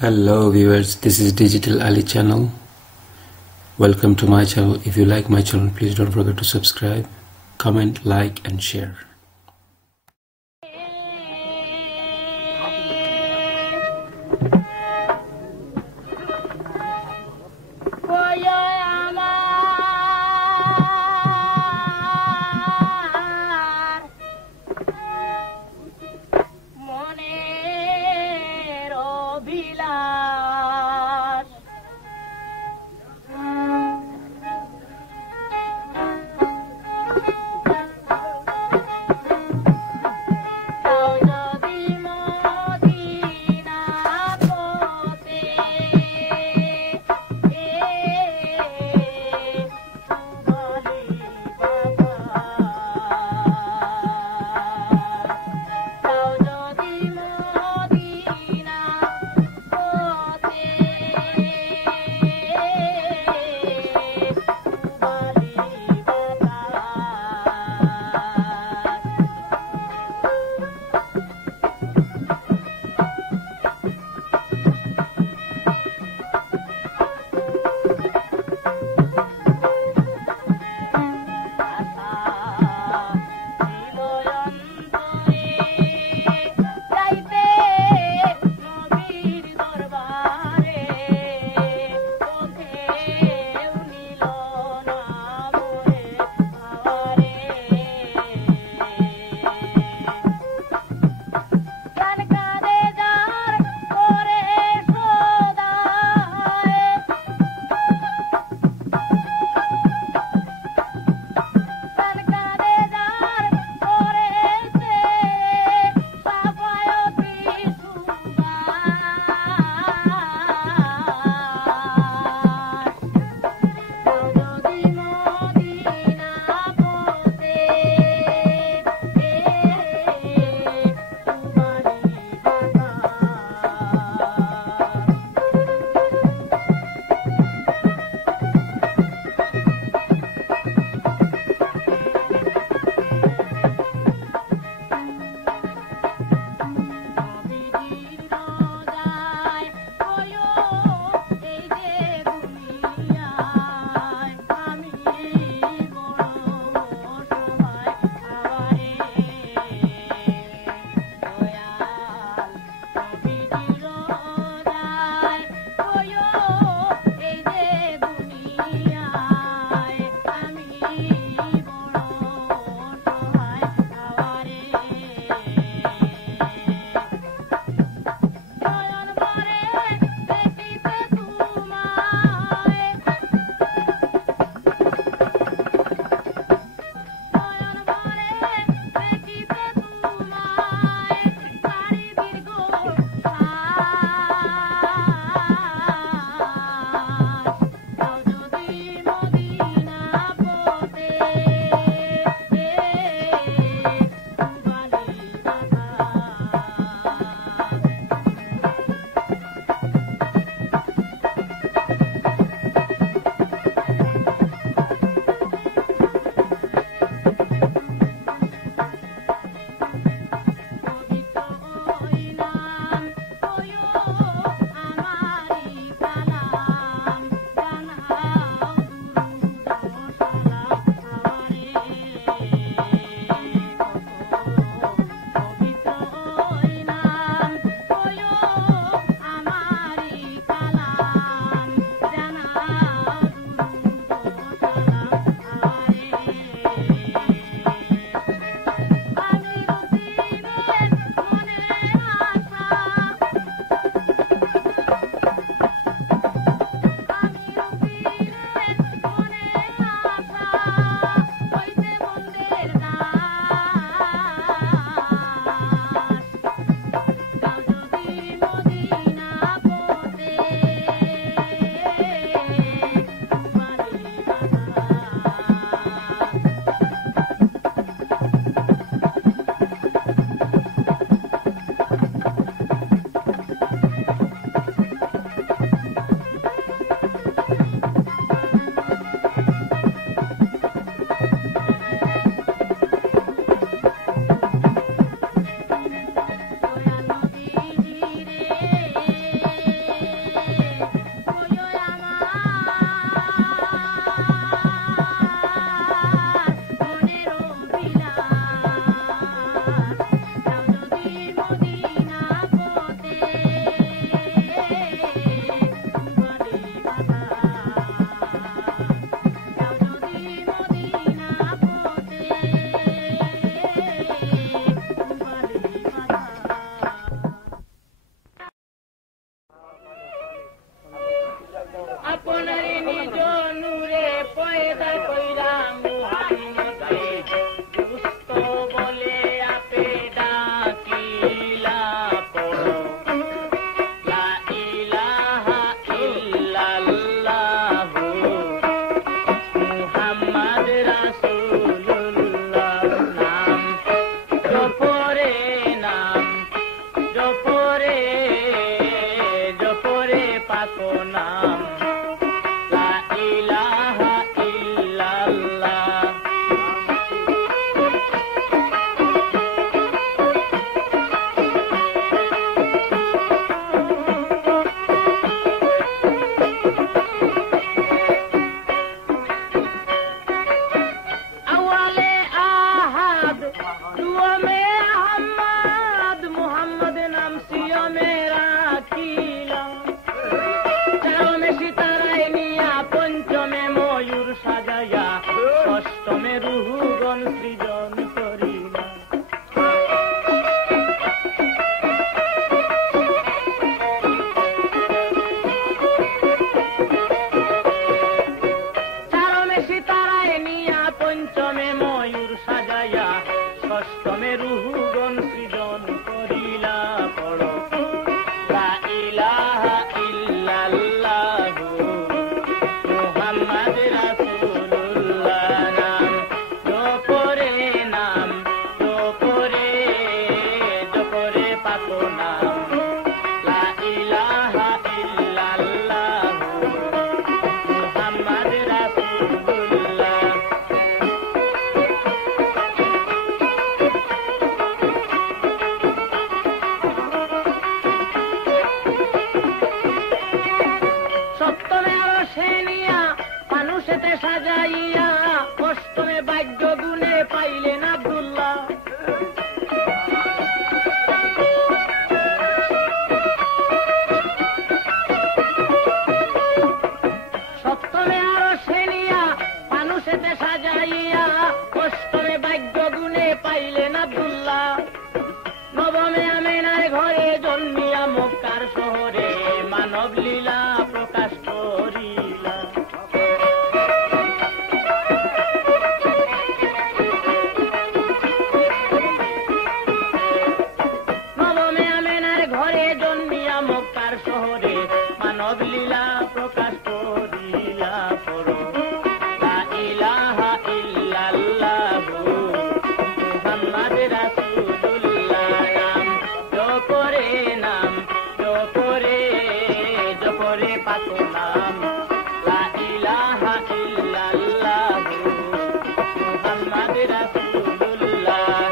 Hello viewers, this is Digital Ali channel. Welcome to my channel. If you like my channel, please don't forget to subscribe, comment, like and share. মানুষেতে সাজাইয়া অষ্টমে ভাগ্য গুণে পাইলেন আব্দুল্লাহ। সপ্তমে আরো সেনিয়া মানুষেতে সাজাইয়া অষ্টমে ভাগ্য গুণে পাইলেন আব্দুল্লাহ। নবমে আমেনার ঘরে জন্মিয়া মক্কার শহরে মানব লীলা প্রকাশ করিলা। নবমে আমেনার ঘরে জন্মিয়া মক্কার শহরে মানব লীলা প্রকাশ করিলা। পড়ো লা ইলাহা ইল্লাল্লাহু মুহাম্মাদ রাসূলুল্লাহ। নাম জপরে পাক নাম লা ইলাহা ইল্লাল্লাহু মুহাম্মাদ রাসূলুল্লাহ।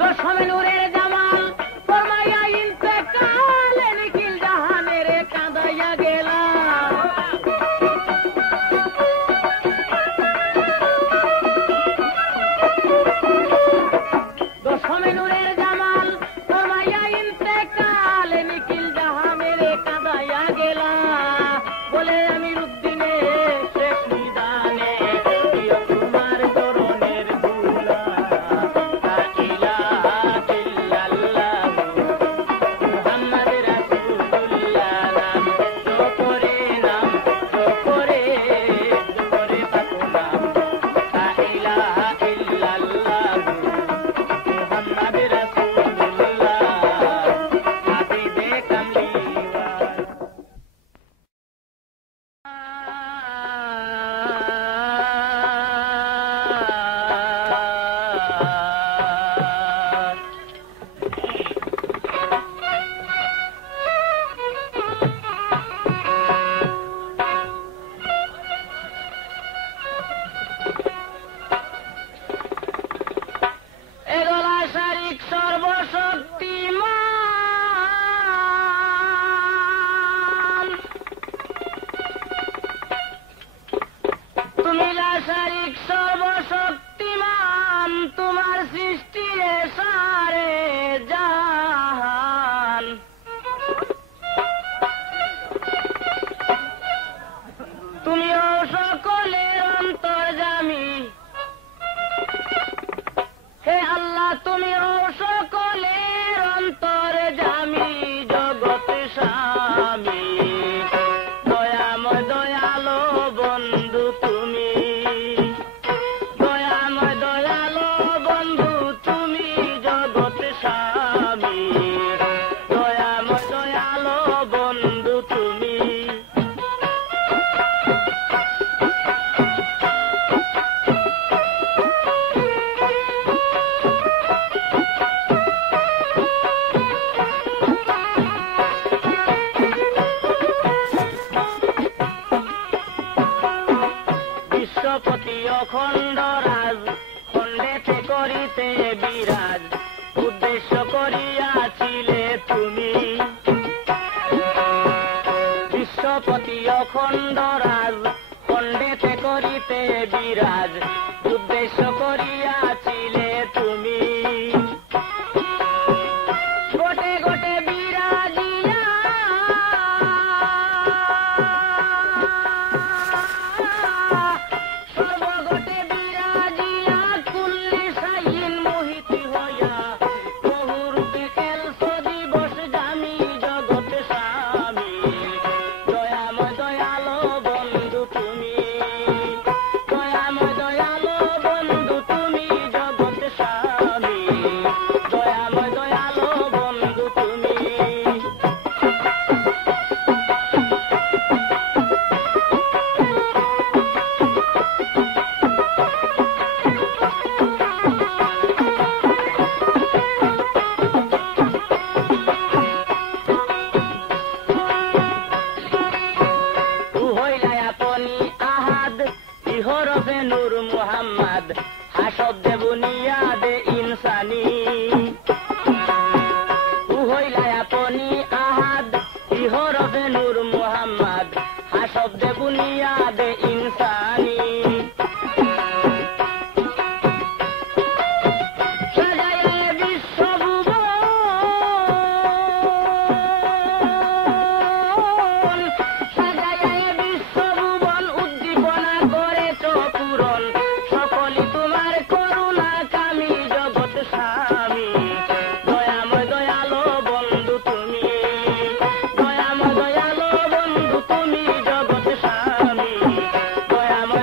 দশমে নূরের জামাল ফরমাইয়া ইন্তেকাল নিখিল জাহানের কাঁদাইয়া গেলা। দশমে নূরের জামাল ফরমাইয়া ইন্তেকাল নিখিল জাহানের কাঁদাইয়া গেলা। বলে আমির উদ্দিনে শেষ নিদানে প্রিয় তোমার চরণের ধুলা। লা ইলাহা ইল্লাল্লাহু মুহাম্মাদ রাসূলুল্লাহ। নাম জপরে পাক নাম লা ইলাহা ইল্লাল্লাহু মুহাম্মাদ রাসূলুল্লাহ। হাবিবে কামলিওয়ালা। এগোলা শারিক সর্বশক্তিমান তুমি লা শারিক সর্বশক্তিমান তোমার সৃষ্টিরে সারে জাহান। তুমিও সকলের অন্তর্যামী হে আল্লাহ। তুমিও সকলের অন্তর্যামী জগৎ স্বামী। দয়াময় দয়ালো বন্ধু তুমি, দয়াময় দয়ালো বন্ধু তুমি জগৎ স্বামী। দয়াময় দয়ালো বন্ধু তুমি। বিশ্বপতি অখণ্ড রাজ খণ্ডেতে করিতে বিরাজ উদ্দেশ্য করিয়াছিলে তুমি। বিশ্বপতি অখণ্ড রাজ খণ্ডেতে করিতে বিরাজ উদ্দেশ্য করিয়াছিলে তুমি। গোটে গোটে বিরাজিয়া সর্বগটে বিরাজিয়া কুল্লি সাইন মোহিতি হইয়া বহুরূপে খেলছ দিবস জামি জগৎ স্বামী। দয়াময় দয়ালো বন্ধু তুমি, দয়াময় দয়ালো বুনিয়াদে ইনসানি সাজায়ে বিশ্বভুবন সাজায়ে বিশ্বভুবন উদ্দীপনা করেছ পূরণ সকলই তোমার করুণা কামী জগৎ স্বামী দয়াময় দয়ালো বন্ধু তুমি দয়াময় দয়ালো বন্ধু তুমি জগৎ স্বামী দয়াময়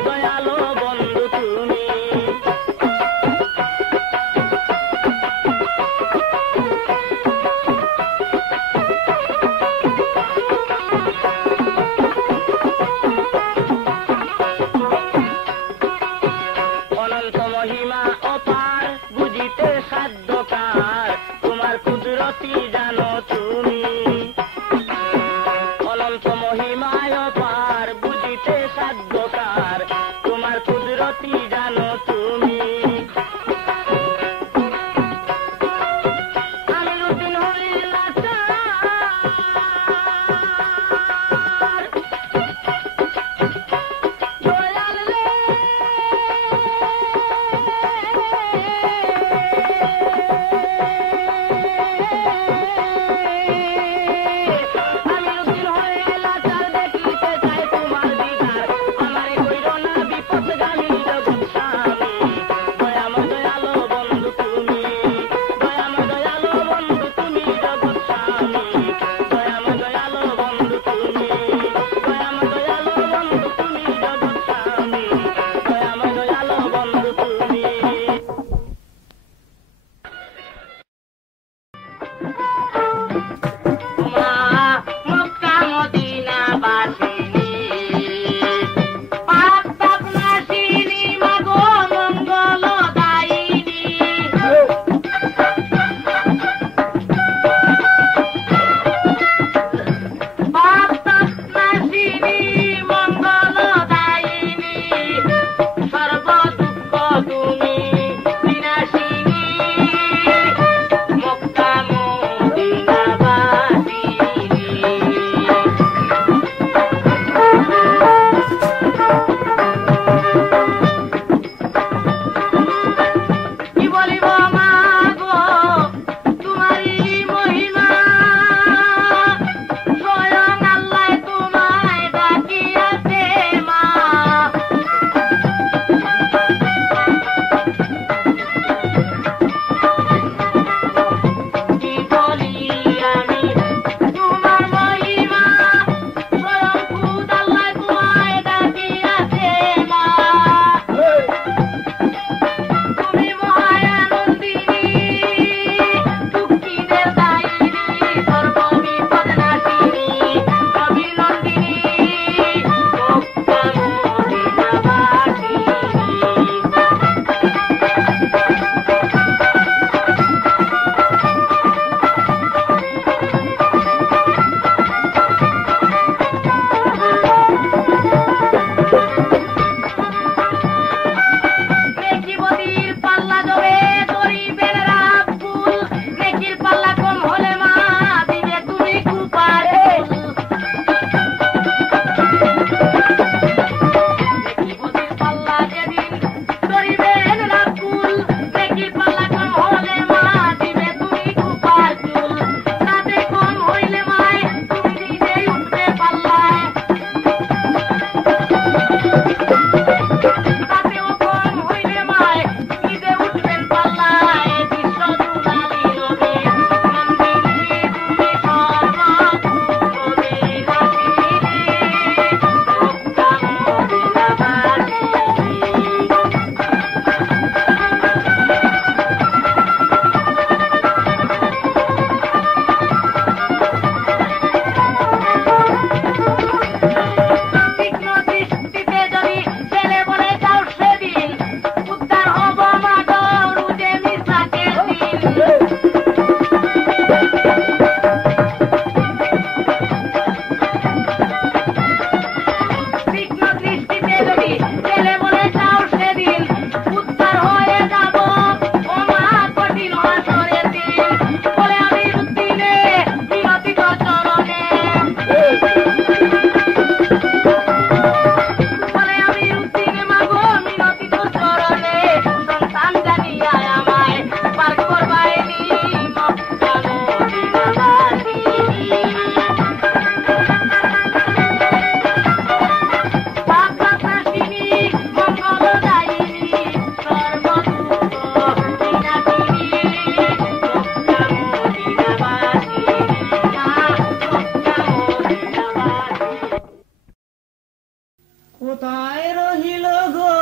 কোথায় রহিল গো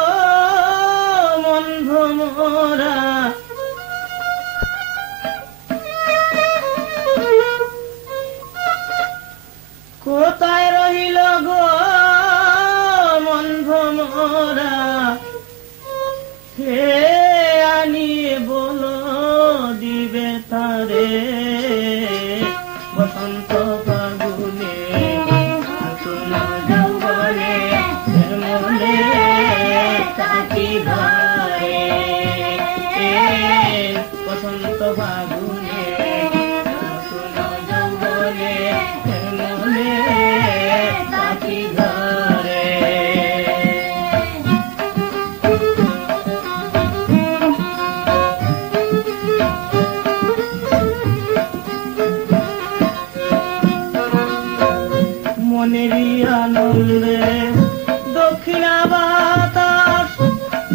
মন ভ্রমরা, কোথায় রহিল গো মন ভ্রমরা, হে আনিয়ে বলো দিবে তারে বসন্ত ফাগুনে নতুন যৌবনে মনে তাকি ঘরে, বসন্ত ফাগুনে নতুন যৌবনে মনে তাকি ঘরে। মনেরই আনন্দে দক্ষিণা বাতাস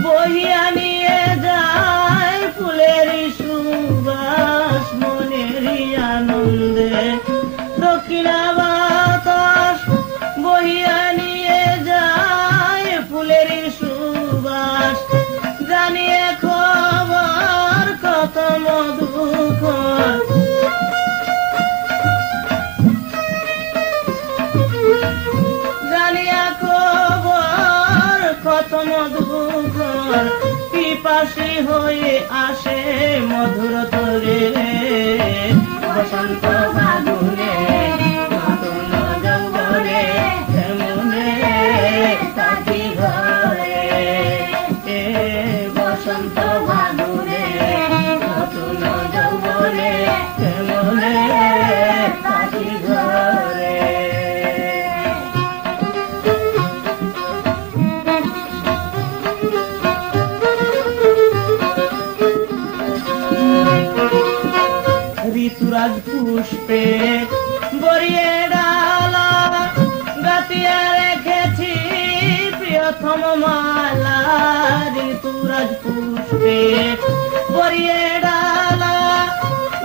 বহিয়া নিয়ে যায় ফুলেরই সুবাস, মনেরই আনন্দে দক্ষিণা বাতাস বহিয়া নিয়ে যায় ফুলেরই সুবাস, জানিয়ে খবর কত মধুকর, জানিয়া খবর কত মধুকর, পিপাসী হয়ে আসে মধুর তরে বসন্ত ফাগুনে নতুন যৌবনে মনে তাকি ঘরে, বসন্ত ফাগুনে নতুন যৌবনে মনে তাকি ঘরে। ঋতুরাজ পুষ্পে বরিয়ে ডালা গাতিয়া রেখেছি প্রিয়তম মালা, ঋতুরাজ পুষ্পে বরিয়ে ডালা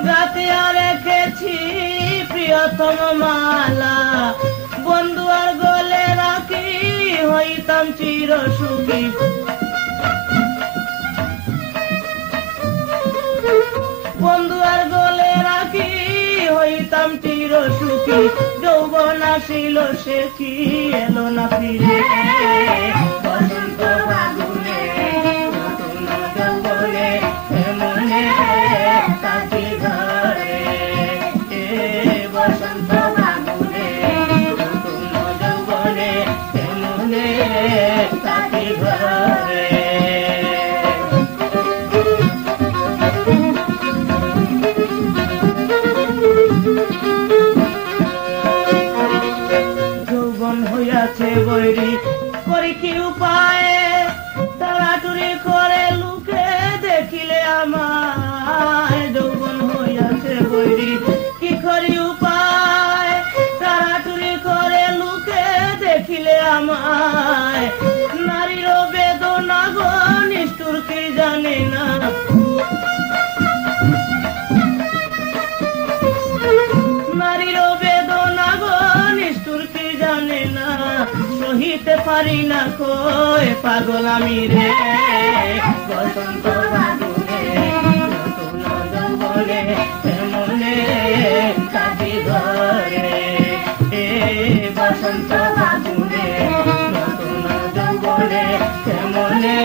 গাতিয়া রেখেছি প্রিয়তম মালা, বন্ধু আর গলে রাখি হইতাম চির সুখী, বন্ধু আর গলে রাখি হইতাম চির সুখী, যৌবন আসিল সে কি এলো না ফিরে বসন্ত ফাগুনে নতুন যৌবনে মনে তাকি ঘরে, বসন্ত ফাগুনে নতুন যৌবনে মনে তাকি ঘরে। যৌবন হইয়াছে বৈরী করি কি উপায়, তাড়াতুড়ি করে লুকে দেখিলে আমায়, যৌবন হইয়াছে বৈরী কি করি উপায়, তাড়াতুড়ি করে লুকে দেখিলে আমায়, নারীর বেদনা গো নিষ্ঠুর কি জানি না, নারীর বেদনা গো নিষ্ঠুর কি জানে না, সহিতে পারি না কই পাগল আমি রে বসন্ত ফাগুনে নতুন যৌবনে মনে তাকি ঘরে, বসন্ত ফাগুনে নতুন যৌবনে মনে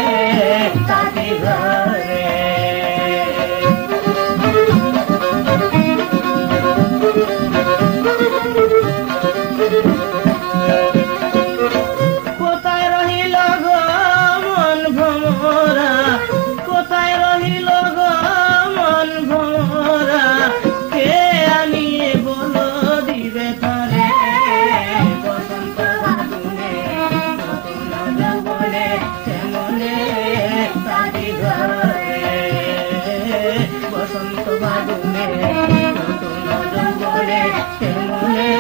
তাকি ঘরে। কোথায় রহিল গো মন ভ্রমরা, কোথায় রহিল গো মন ভ্রমরা, কে আনিয়ে বলো দিবে তারে বসন্ত ফাগুনে নতুন যৌবনে মনে তাকি ঘরে, বসন্ত ফাগুনে নতুন যৌবনে মনে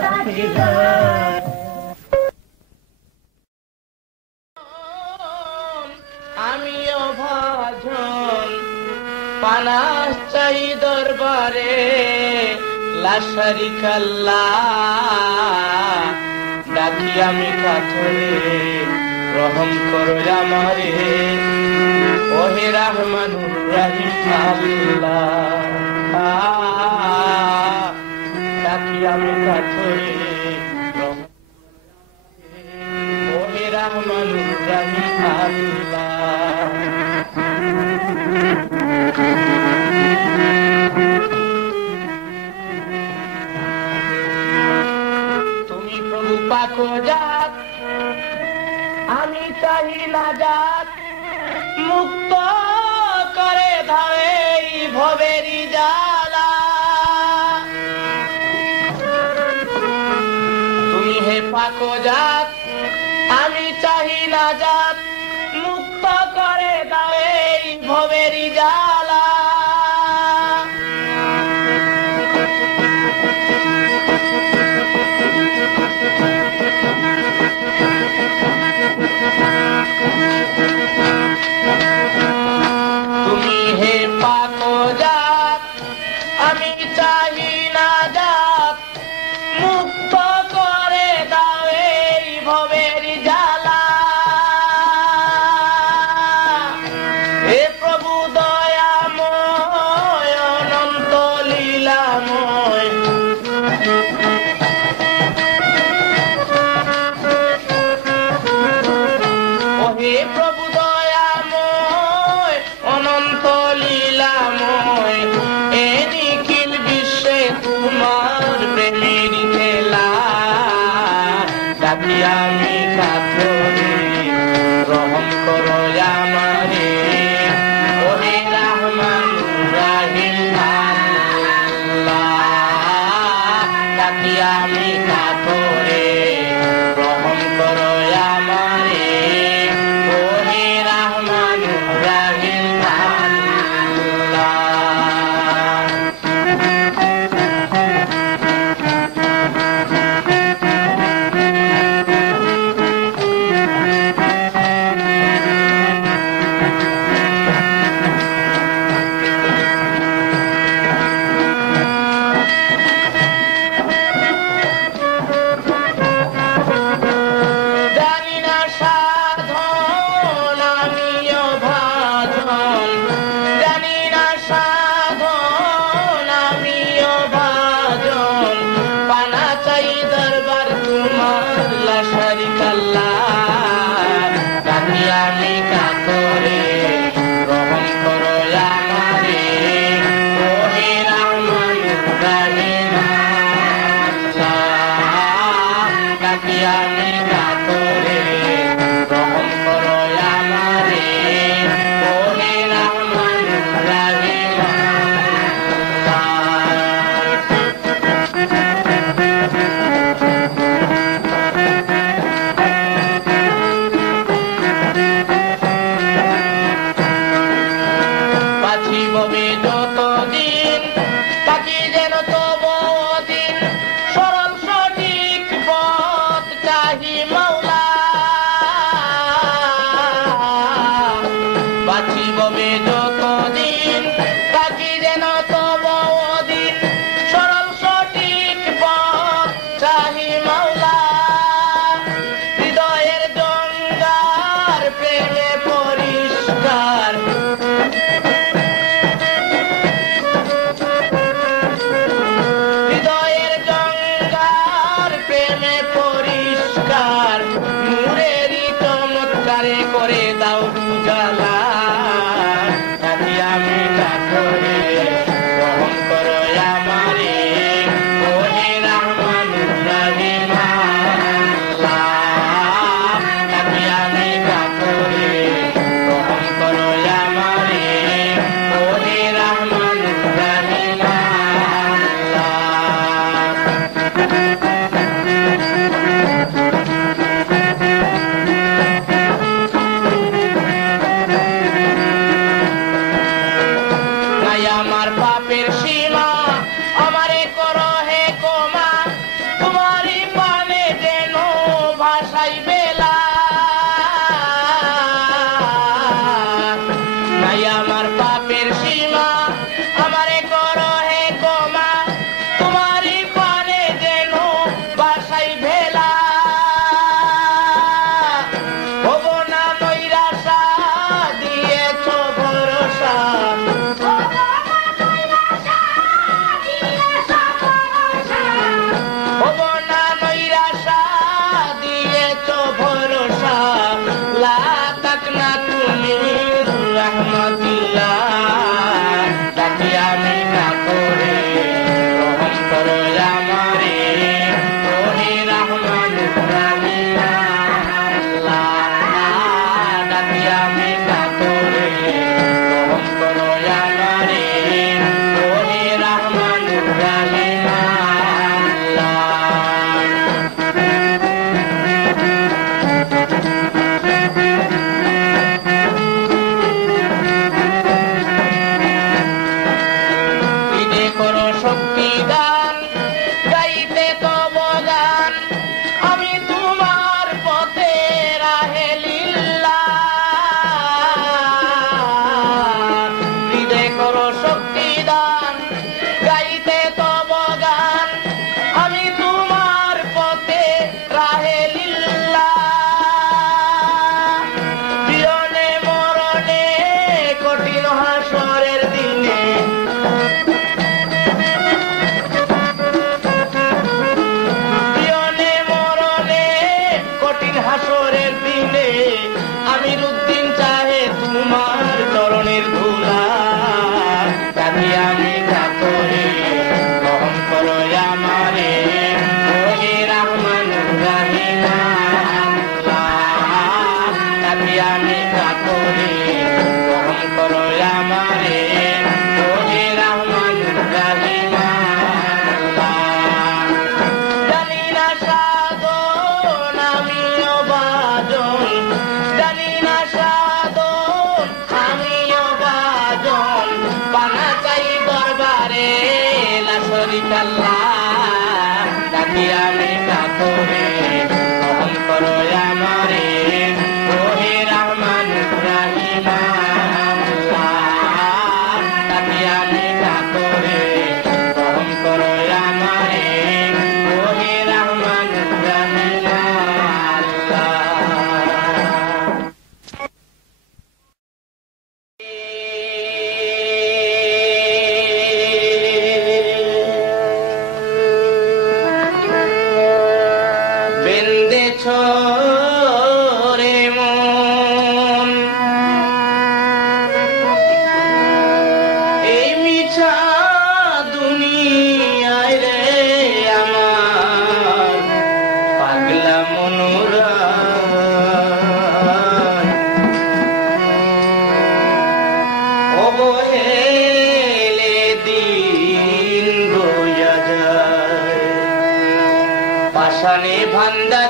তাকি ঘরে। আমিও ভাজন পানাস চাই দরবারে লাশারি কাল্লা ডাকি আমি কাতরে রহম করো আমারে ওহে রহমানুর রহিম আল্লাহ ডাকি আমি কাতরে ওহে রহমানুর রহিম আল্লাহ তুমি প্রভু পাক জাত আমি চাহি না জাত মুক্ত করে দাও এই ভবেরি জ্বালা তুমি হে পাক জাত আমি চাহি না জাত মুক্ত করে দাও এই ভবেরি জ্বালা তুমি হে পাক জাত আমি চাহি না জাত মুক্ত করে দাও এই ভবের জ্বালা হে প্রভু দয়াময় অনন্ত লীলাময় ও হে প্রভু দয়াময় অনন্ত লীলাময় এ নিখিল বিশ্বে তোমার প্রেমের খেলা ডাকি আমি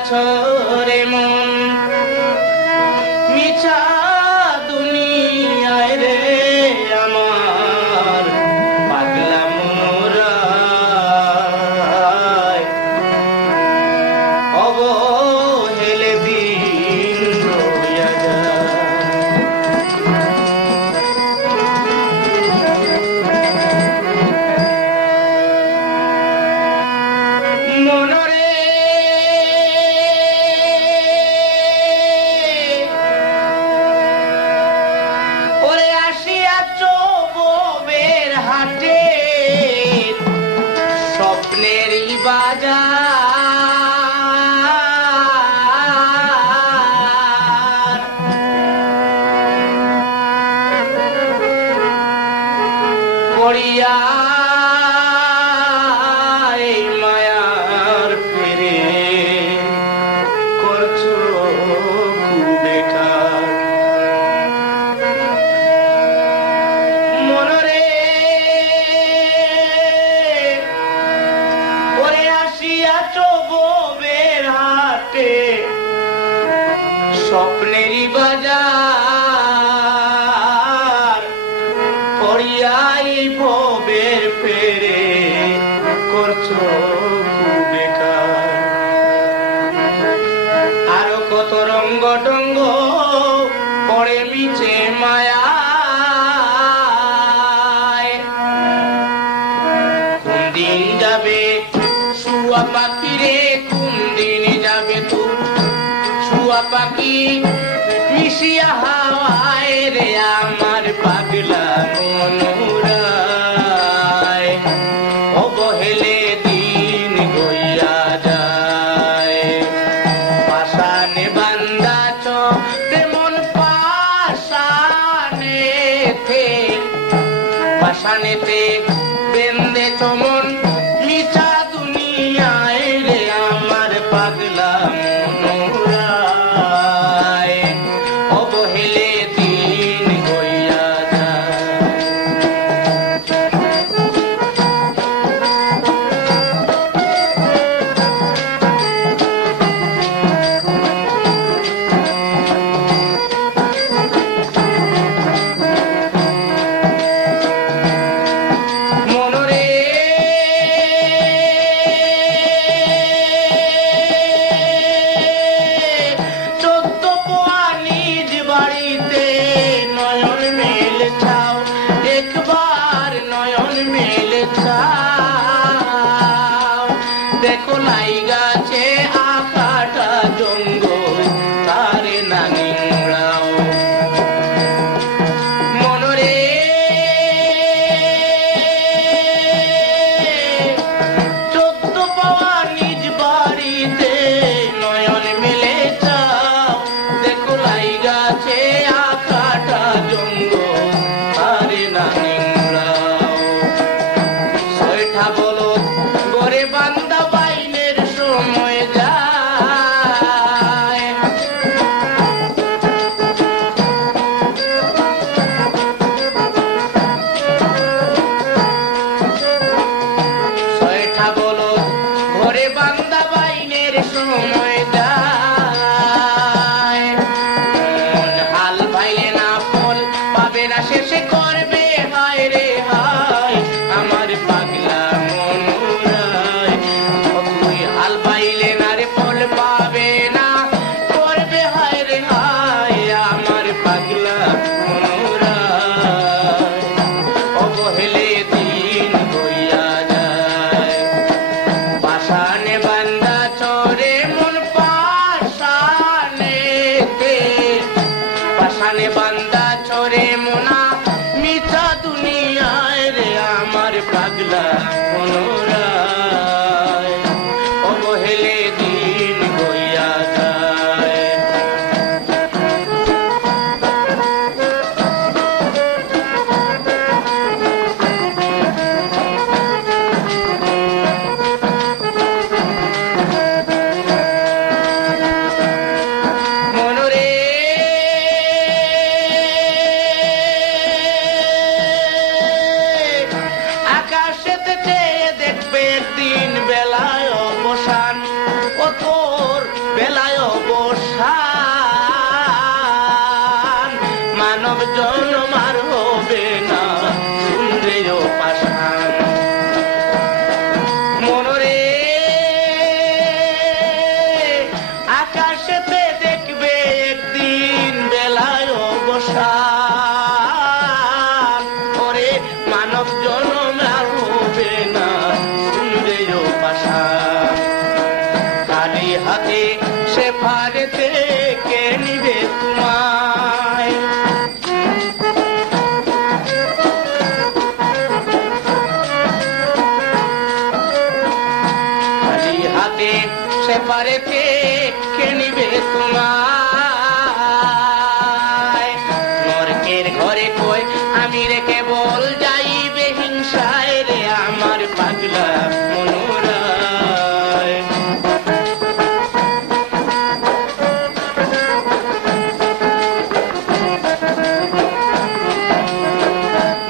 আছো রে মন মিছা দুনিয়ায় রে আমার পাগলা মনোরায় অবহেলে দিন রইয়া যায় মনরে ওরে আসিয়াছ ববের হাটে স্বপ্নেরই বাজার করিয়া এই মায়ার ফিরে করছো খুব বেকার মনরে ওরে আসিয়াছ ববের হাটে স্বপ্নেরই বাজার পড়িয়াই ভবের ফেরে করছো খুব বেকার আরো কত রঙ্গ টঙ্গ পড়ে মিছে মায়া কোন দিন যাবে শুয়া পাখি রে কোন দিন যাবে তু শুয়া পাখি মিশিয়া হাওয়ায় রে আমার পাগলা মনোরায় অবহেলে দিন গইয়া যায় পাশানে বান্দাছ তেমন পাশানেতে বেঁধেছ মন মিছা দুনিয়ায় রে আমার পাগলা মনোরায় অবহেলে দিন গইয়া যায় জনম আর হবে না শুনলেও পাষাণ। মনরে আকাশেতে দেখবে একদিন বেলায় অবসান। ওরে মানব জনম আর হবে না শুনলেও পাষাণ। খালি হাতে সে ফারেতে কে নিবে তোমায়। খালি হাতে সে ফারেতে কে নিবে তোমায়। নরকের ঘরে কই আমি রেখে বল যাইবে হিংসায় রে আমার পাগলা মনোরায়।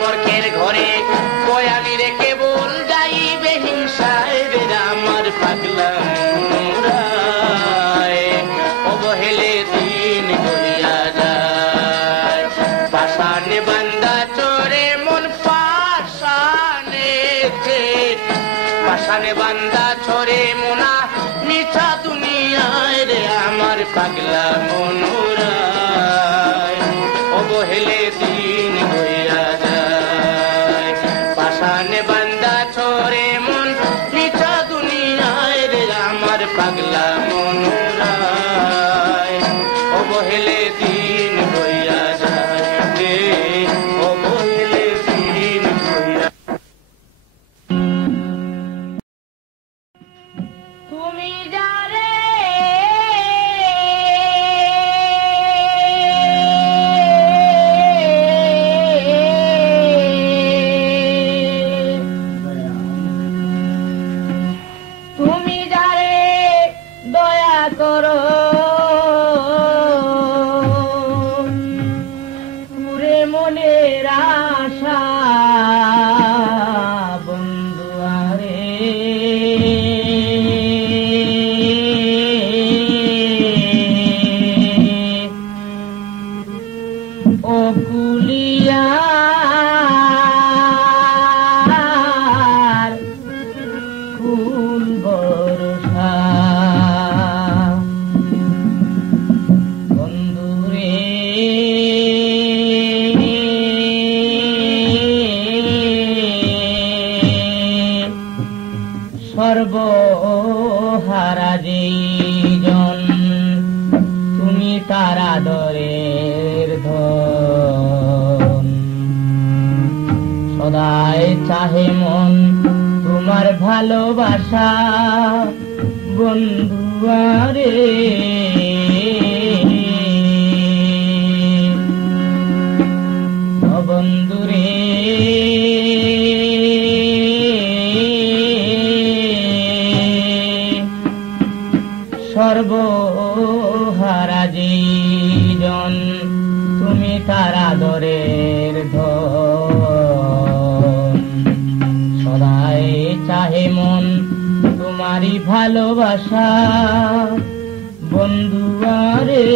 নরকের ঘরে কই আমি রেখে বল যাইবে হিংসায় রে আমার পাগলা মনোরায়। অবহেলে দিন গড়িয়া যায় পাষাণে বান্দা চোরে মন পাষাণেতে। পাষাণে বান্দা চোরে মোনা মিঠা দুনিয়ায় রে আমার পাগলা মনোরায়। অবহেলে দিন গড়িয়া যায় পাষাণে বান্দা চোরে মন মিঠা দুনিয়ায় রে আমার পাগলা মনোরায়। অবহেলে দিন গড়িয়া যায় রে অবহেলে দিন গড়িয়া। তুমি যারে তুমি যারে দয়া করো পুরে মনের আশা বন্ধু আরে। ও কুলিয়ার ফুল বর্ষা বন্ধুরে সর্বহারা যেইজন তুমি তার আদরের ধন। সদাই চাহে মন তোমার ভালোবাসা বন্ধু আরে। ও বন্ধুরে সর্বহারা যেইজন তুমি তার আদরের ধন। সদাই চাহে মন তোমারই ভালোবাসা বন্ধু আরে।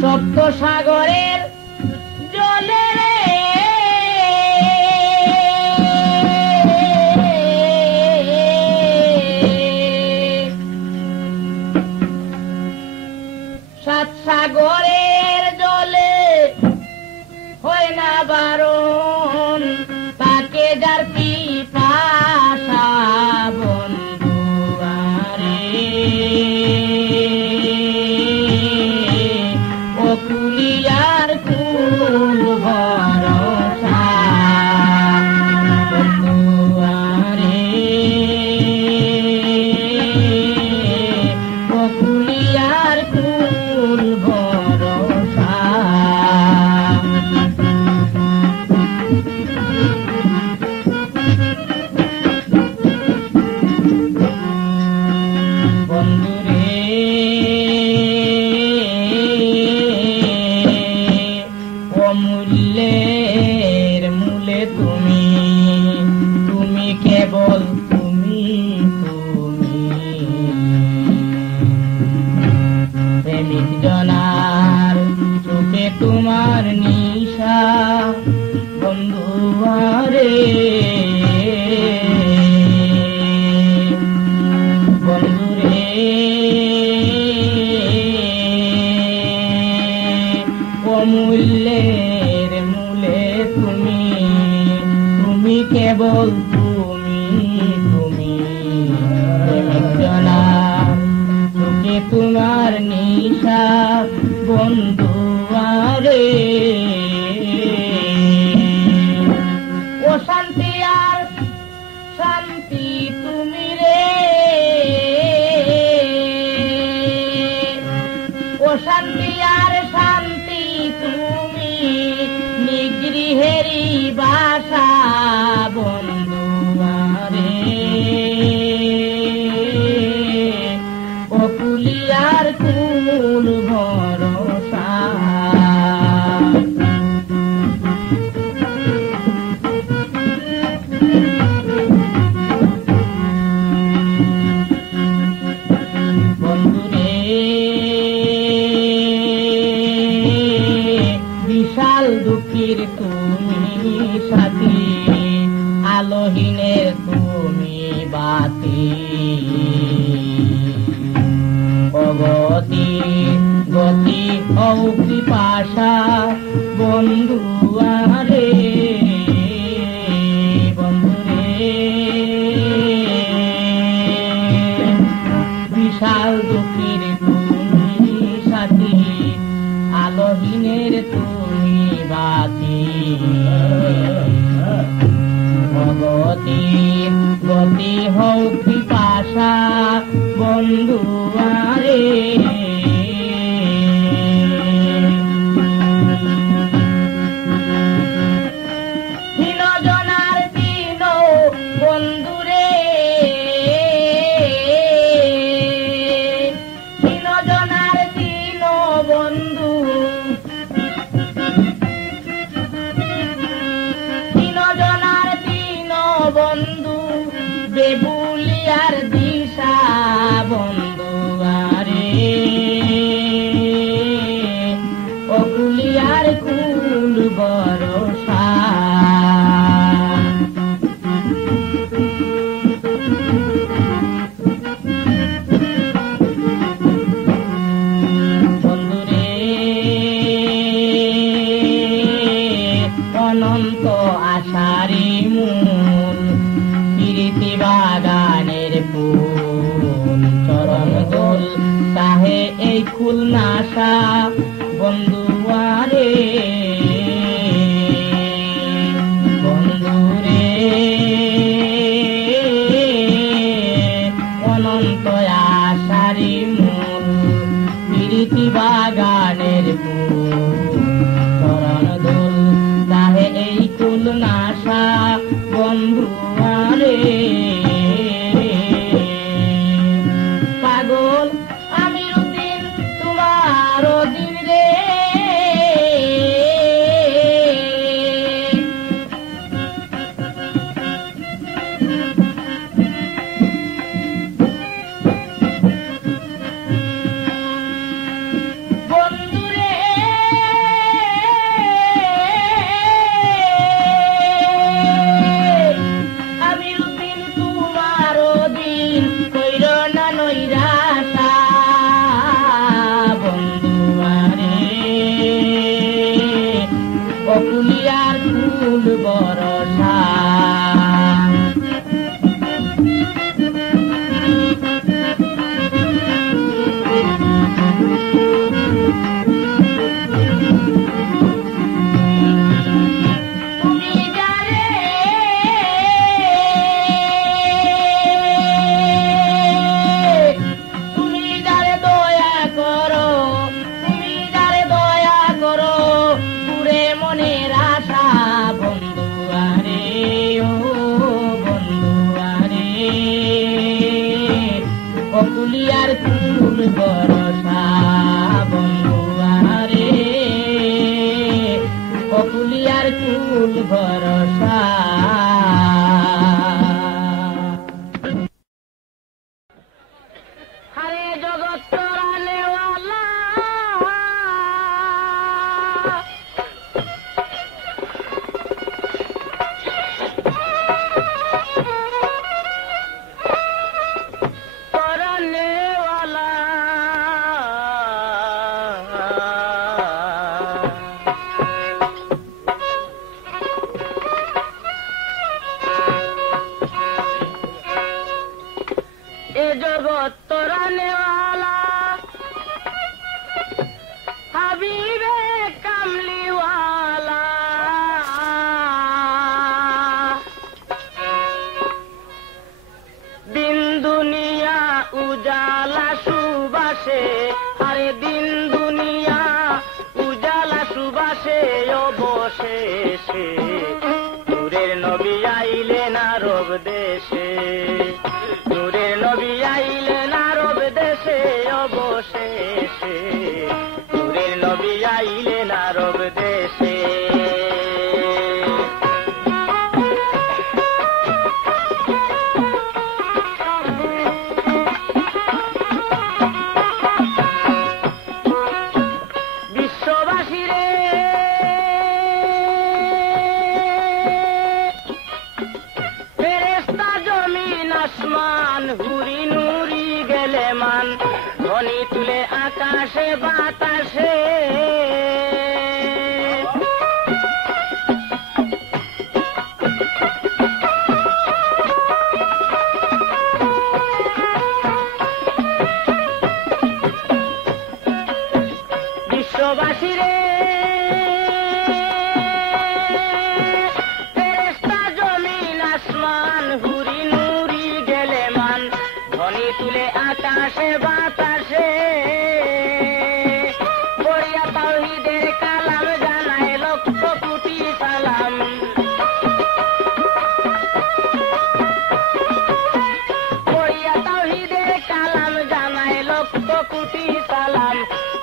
সপ্ত সাগরের জলে রে সাত সাগরের জলে হয় না বারণ তাকে যার পিপা বাসা বন্ধু আরে অকুলিয়ার কুল ভরসা বন্ধুরে বিশাল দুঃখীর তুমি সাথী আলোহীনের তুমি বাতি অগতি গতি অপিপাসা বন্ধু আরে বন্ধুরে বিশাল দুঃখীর তুমি সাথী আলোহীনের তুমি বাতি অগতি গতি হও পিপাসা বন্ধু আরে হীনজনার দিন বন্ধুরে হীনজনার দিন বন্ধু হীনজনার দিন বন্ধু বেবুলিয়ার দিশা বন্ধু আরে অকুলিয়ার কুল ভরসা বন্ধুরে অনন্ত আশারি মূল প্রীতি বাগানের ফুল চরণ দোল তাহে এই খুলনাশা বন্ধু আরে বন্ধুরে অনন্ত আশারি মূল প্রীতি বাগানের ফুল চরণ দোল তাহে এই খুলনাশা বন্ধু আরে পাগল আমির উদ্দিন তোমার দিন রে বন্ধুরে আমির উদ্দিন তোমার দিন কইর না নৈরাশা বন্ধু আরে অকুলিয়ার ফুল বরসা তুমি যারে তুমি যারে দয়া করো তুমি যারে দয়া করো পুরে মনের আশা বন্ধু আরে ও বন্ধু আরে অকুলিয়ার কুল ভরসা বন্ধু আরে অকুলিয়ার কুল ভরসা হরে জগৎ তরালেওয়ালা তরালেওয়ালা এ জগৎ তরালেওয়ালা হাবিবে কামলিওয়ালা দিন দুনিয়া উজালা সুবাসে আরে দিন দুনিয়া উজালা সুবাসে অবশেষে গেলে মান ধ্বনি তুলে আকাশে বাতাসে বিশ্ববাসীরে ফেরেশতা জমিন আসমান হুরি নুরি গেলে মান ধ্বনি তুলে আকাশে বাতাসে পড়িয়া তাওহীদের কালাম জানায় লক্ষ কোটি সালাম পড়িয়া তাওহীদের কালাম জানায় লক্ষ কোটি সালাম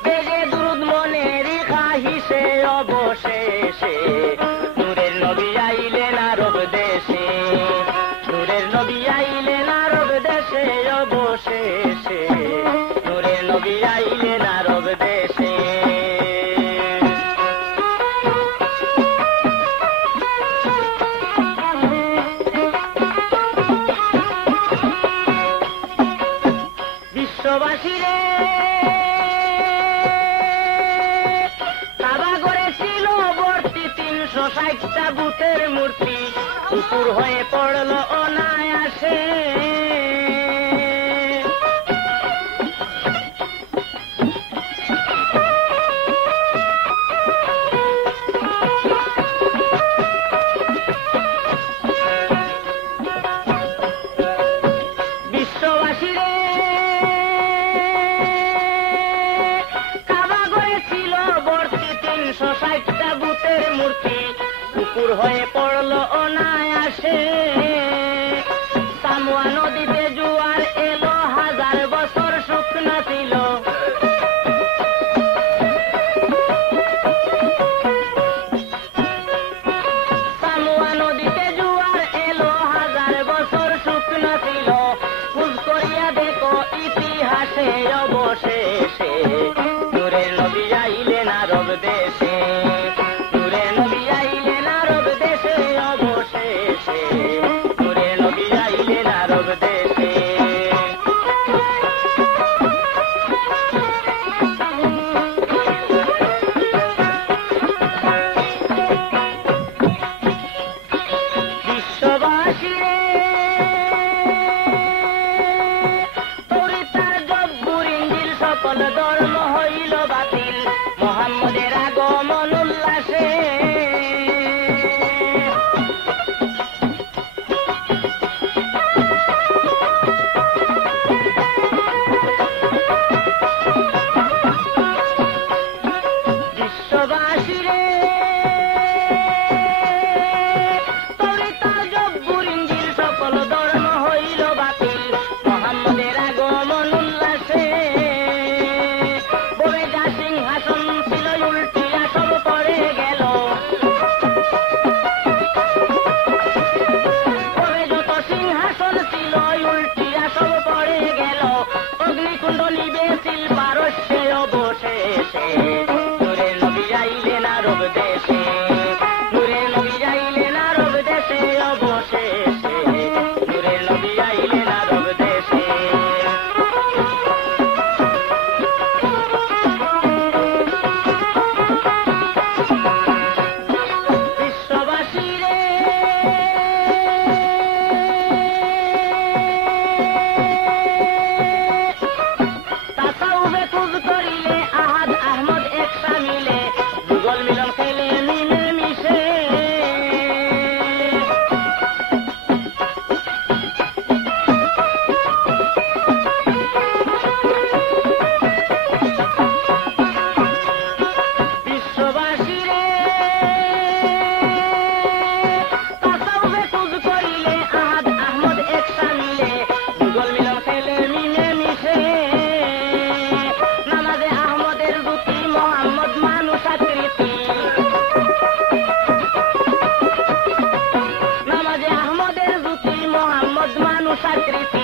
বেজে দুরুদ মনের খাহিসে অবশেষে নূরের নবী আইলেন আরব দেশে নূরের নবী আইলেন আরব দেশে অবশেষে নূরের নবী আইলেন আরব দেশে বিশ্ববাসীরে কাবা গড়েছিল বর্তি 360টা বুতের মূর্তি উপর হয়ে পড়ল অনায়াসে বিশ্ববাসীরে কাবা গড়েছিল বর্তি 360টা বুতের মূর্তি উপর হয়ে পড়ল অনায়াসে সামুয়া নদীতে জোয়ার এলো 1000 বছর শুকনো ছিল সামুয়া নদীতে জোয়ার এলো 1000 বছর শুকনো ছিল খোঁজ করিয়া দেখো ইতিহাসে অবশেষে নূরের নবী আইলেন আরব দেশে নূরের নবী আইলেন আরব দেশে অবশেষে নূরের নবী আইলেন আরব দেশে বিশ্ববাসীরে তৌরাত জব্বুর ইনজিল সকল ধর্ম হইল বাতিল মুহাম্মদের আগমন উল্লাসে বিশ্ববাসীরে তৌরাত জব্বুর ইনজিল সকল ধর্ম হইল বাতিল মুহাম্মদের আগমন উল্লাসে ববে যা সিংহাসন ছিল উল্টিয়া সব পড়ে গেল ববে যত সিংহাসন ছিল উল্টিয়া সব পড়ে গেল অগ্নিকুণ্ড নিবেছিল পারস্যে অবশেষে নূরের নবী আইলেন আরব দেশে নূরের নবী আইলেন আরব দেশে অবশেষে নূরের নবী আইলেন আরব দেশে বিশ্ববাসীরে তাসাউফে খোঁজ করিলে আহাদ আহমদ একসা মিলে যুগল মিলন খেলে মিলে মিশে বিশ্ববাসীরে তাসাউফে খোঁজ করিলে আহাদ আহমদ একসা মিলে যুগল মিলন খেলে মিলে মিশে নামাজে আহমদের জুতি মোহাম্মদ মানুষ আকৃতি নামাজে আহমদের জুতি মোহাম্মদ মানুষ আকৃতি